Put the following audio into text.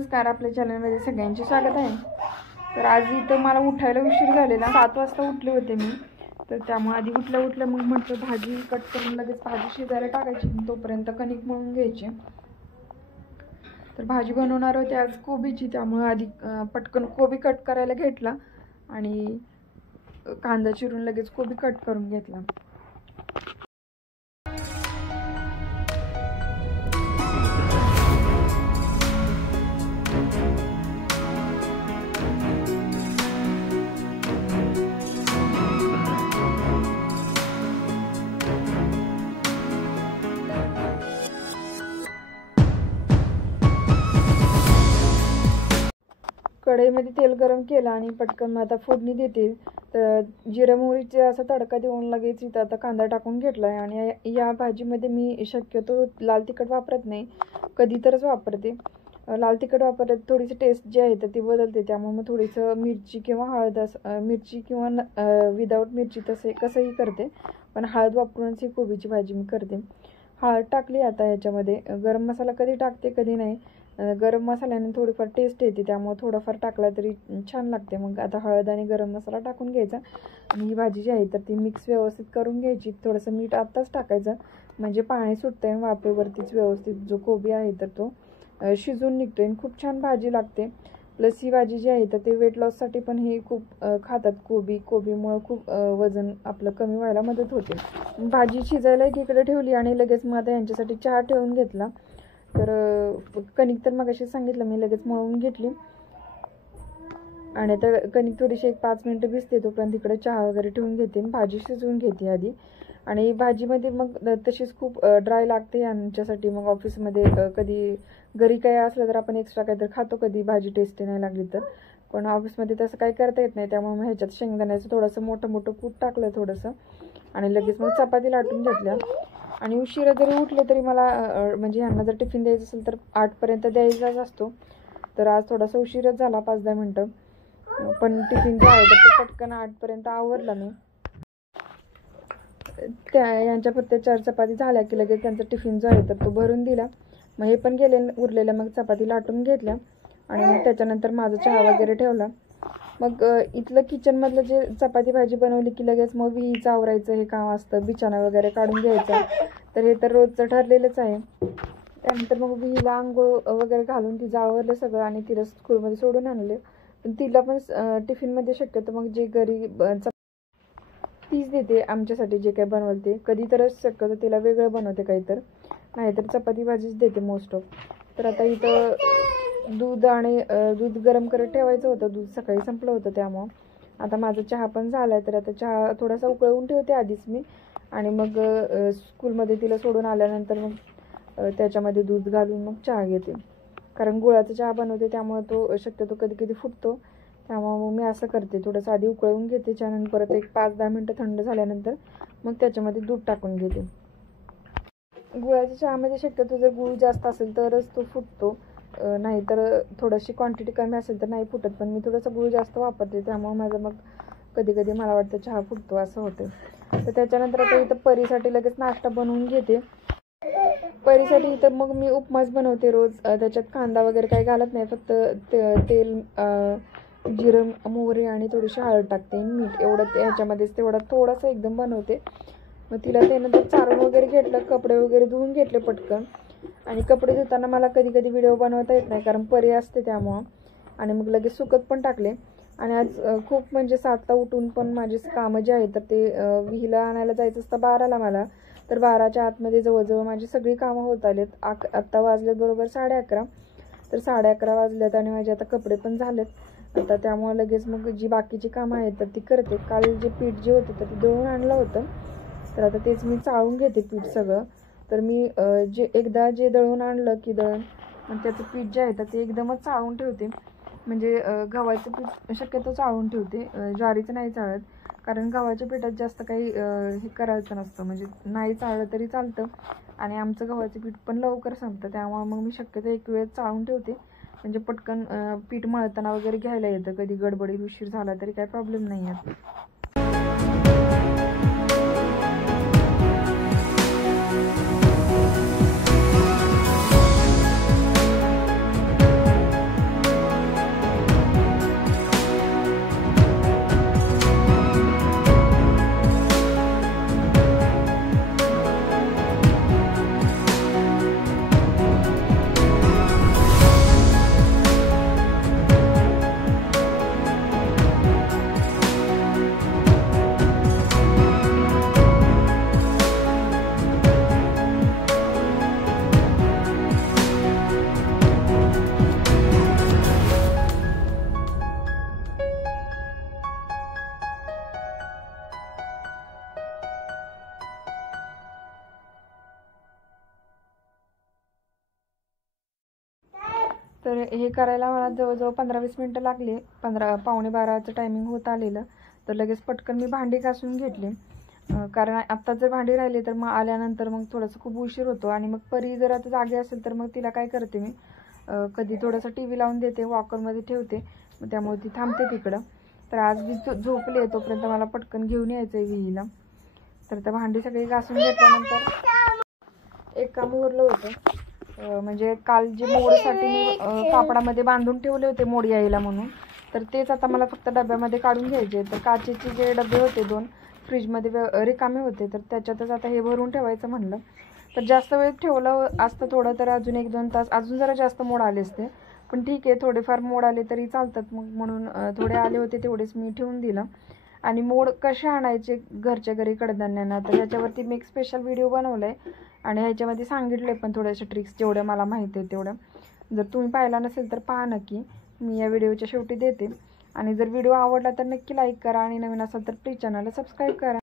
नमस्कार, आपल्या चॅनलमध्ये सगळ्यांचे स्वागत आहे। तर आज इथं मला उठायला उशीर झालेला, 7 वाजता उठले होते मी। तर त्यामुळे आधी उठल्या मग म्हटलं भाजी कट करून लगेच भाजी शिजायला टाकायची, तोपर्यंत कणिक मळून घ्यायची। तर भाजी बनवणार होते आज कोबीची, त्यामुळे आधी पटकन कोबी कट करायला घेतला आणि कांदा चिरून लगेच कोबी कट करून घेतला। कढईमध्ये तेल गरम केलं आणि पटकन आता फोडणी देते। तर जिरे मोहरीचा असा तडका देऊन लगेच इथं आता कांदा टाकून घेतलाय। आणि या भाजीमध्ये मी शक्यतो लाल तिखट वापरत नाही, कधी तरच वापरते। लाल तिखट वापरत थोडीशी टेस्ट जी आहे तर ती बदलते, त्यामुळे मग थोडीसं मिरची किंवा हळद मिरची किंवा विदाऊट मिरची कसंही करते, पण हळद वापरूनच ही कोबीची भाजी मी करते। हळद टाकली आता ह्याच्यामध्ये। गरम मसाला कधी टाकते कधी नाही, गरम मसाल्याने थोडीफार टेस्ट येते, त्यामुळे थोडाफार टाकला तरी छान लागते। मग आता हळद आणि गरम मसाला टाकून घ्यायचा आणि ही भाजी जी आहे तर ती मिक्स व्यवस्थित करून घ्यायची। थोडंसं मीठ आत्ताच टाकायचं, म्हणजे पाणी सुटतंय वाफेवरतीच व्यवस्थित जो कोबी आहे तर तो शिजून निघतोय आणि खूप छान भाजी लागते। प्लस ही भाजी जी आहे तर ते वेट लॉससाठी पण हे खूप खातात। कोबीमुळे खूप वजन आपलं कमी व्हायला मदत होते। भाजी शिजायला एकीकडे ठेवली आणि लगेच मग आता यांच्यासाठी चहा ठेवून घेतला। तर कणिक तर मगाशी सांगितलं मी लगेच मळून घेतली आणि आता कणिक थोडीशी 1-5 मिनिटं भिजते, तोपर्यंत इकडे चहा वगैरे ठेवून घेते, भाजी शिजवून घेते आधी। आणि भाजीमध्ये मग तशीच खूप ड्राय लागते यांच्यासाठी। मग ऑफिसमध्ये कधी घरी काय असलं तर आपण एक्स्ट्रा काहीतरी खातो, कधी भाजी टेस्टी नाही लागली तर, पण ऑफिसमध्ये तसं काही करता येत नाही। त्यामुळे मग ह्याच्यात शेंगदाण्याचं थोडंसं मोठं कूट टाकलं थोडंसं आणि लगेच मग चपाती लाटून घेतल्या। आणि उशिरा जरी उठले तरी मला म्हणजे ह्यांना जर टिफिन द्यायचं असेल तर 8 पर्यंत द्यायचाच असतो। तर आज थोडासा उशीरच झाला, 5-10 मिनटं, पण टिफिन जो आहे तर तो पटकन 8 पर्यंत आवरला मी। यांच्या पुरत्या 4 चपाती झाल्या की लगेच त्यांचा टिफिन जो आहे तर तो भरून दिला। मग हे पण गेले, उरलेल्या मग चपाती लाटून घेतल्या आणि मग त्याच्यानंतर माझा चहा वगैरे ठेवला। मग इथलं किचनमधलं जे चपाती भाजी बनवली की लगेच मग विहीचं आवरायचं हे काम असतं, बिछाना वगैरे काढून घ्यायचा, तर हे तर रोजचं ठरलेलंच आहे। त्यानंतर मग विहीला आंघोळ वगैरे घालून तिचं आवरलं सगळं आणि तिला स्कूलमध्ये सोडून आणले। पण तिला पण टिफिनमध्ये शक्यतो मग जे घरी तीच देते आमच्यासाठी जे काही बनवते, कधी तरच शक्यतो तिला वेगळं बनवते काहीतर, नाहीतर चपाती भाजीच देते मोस्ट ऑफ। तर आता इथं दूध गरम करत ठेवायचं होतं, दूध सकाळी संपलं होतं, त्यामुळं आता माझा चहा पण झाला आहे। तर आता चहा थोडासा उकळवून ठेवते आधीच मी आणि मग स्कूलमध्ये तिला सोडून आल्यानंतर मग त्याच्यामध्ये दूध घालून मग चहा घेते, कारण गुळाचा चहा बनवते त्यामुळे तो शक्यतो कधी फुटतो, त्यामुळे मग मी असं करते, थोडंसं आधी उकळवून घेते त्यानंतर परत एक 5-10 मिनटं थंड झाल्यानंतर मग त्याच्यामध्ये दूध टाकून घेते। गुळाच्या चहामध्ये शक्यतो जर गुळ जास्त असेल तरच तो फुटतो, नाहीतर थोडीशी क्वांटिटी कमी असेल तर नाही फुटत, पण मी थोडंसं गुळ जास्त वापरते त्यामुळे माझं मग कधी मला वाटतं चहा फुटतो असं होतं। तर त्याच्यानंतर आता इथं परीसाठी लगेच नाश्ता बनवून घेते। परीसाठी इथं मग मी उपमाच बनवते रोज, त्याच्यात कांदा वगैरे काही घालत नाही, फक्त तेल, जिरं मोहरी आणि थोडीशी हळद टाकते, मीठ एवढं ह्याच्यामध्येच तेवढा थोडासा एकदम बनवते। मग तिला त्यानंतर चारून वगैरे घेतलं, कपडे वगैरे धुवून घेतले पटकन। आणि कपडे धुताना मला कधी व्हिडिओ बनवता येत नाही कारण परी असते त्यामुळं, आणि मग लगेच सुकत पण टाकले। आणि आज खूप म्हणजे 7ला उठून पण माझे कामं जे आहेत तर ते विहीला आणायला जायचं असतं 12ला मला, तर 12च्या आतमध्ये जवळजवळ माझी सगळी कामं होत आलेत। आत्ता वाजलेत बरोबर 11:30, तर 11:30 वाजलेत आणि माझे आता कपडे पण झालेत आता, त्यामुळे लगेच मग जी बाकीची कामं आहेत तर ती करते। काल जे पीठ जे होतं तर ते दळून आणलं होतं, तर आता तेच मी चाळून घेते पीठ सगळं। तर मी एकदा जे दळून आणलं की मग त्याचं पीठ जे आहे तर ते एकदमच चाळून ठेवते, म्हणजे गव्हाचं पीठ शक्यतो चाळून ठेवते, ज्वारीचं नाही चाळत, कारण गव्हाच्या पिठात जास्त काही हे करायचं नसतं, म्हणजे नाही चाळलं तरी चालतं आणि आमचं गव्हाचं पीठ पण लवकर संपतं, त्यामुळे मग मी शक्यतो एक वेळ चाळून ठेवते, म्हणजे पटकन पीठ मळताना वगैरे घ्यायला येतं, कधी गडबडीत उशीर झाला तरी काही प्रॉब्लेम नाही आहे। तर हे करायला मला जवळजवळ 15-20 मिनटं लागली. 11:45चं टायमिंग होत आलेलं. तर लगेच पटकन मी भांडी घासून घेतली, कारण आत्ता जर भांडी राहिली तर मग आल्यानंतर मग थोडंसं खूप उशीर होतो. आणि मग परी जर आता जागी असेल तर मग तिला काय करते मी, कधी थोडंसं टी व्ही लावून देते, वॉकरमध्ये ठेवते, मग त्यामुळे ती थांबते तिकडं. तर आज मी झोपली आहे तोपर्यंत मला पटकन घेऊन यायचं आहे विहीला. तर त्या भांडी सगळी घासून घेतल्यानंतर एक काम उरलं होतं, म्हणजे काल जे मोडसाठी मी कापडामध्ये बांधून ठेवले होते मोड यायला म्हणून, तर तेच आता मला फक्त डब्यामध्ये काढून घ्यायचे. तर काचेचे जे डबे होते 2 फ्रीजमध्ये रिकामे होते, तर त्याच्यातच आता हे भरून ठेवायचं म्हणलं. तर जास्त वेळ ठेवलं असतं थोडं तर अजून 1-2 तास अजून जरा जास्त मोड आले असते, पण ठीक आहे, थोडेफार मोड आले तरी चालतात. मग म्हणून थोडे आले होते तेवढेच मी ठेवून दिलं. आणि मोड कसे आणायचे घरच्या घरी कडधान्यांना, तर ह्याच्यावरती मी एक स्पेशल व्हिडिओ बनवला आहे आणि ह्याच्यामध्ये सांगितले पण थोड्याशा ट्रिक्स जेवढ्या मला माहिती आहे तेवढ्या. जर तुम्ही पाहिला नसेल तर पहा नक्की, मी या व्हिडिओच्या शेवटी देते. आणि जर व्हिडिओ आवडला तर नक्की लाईक करा आणि नवीन असाल तर प्लीज चॅनलला सबस्क्राईब करा.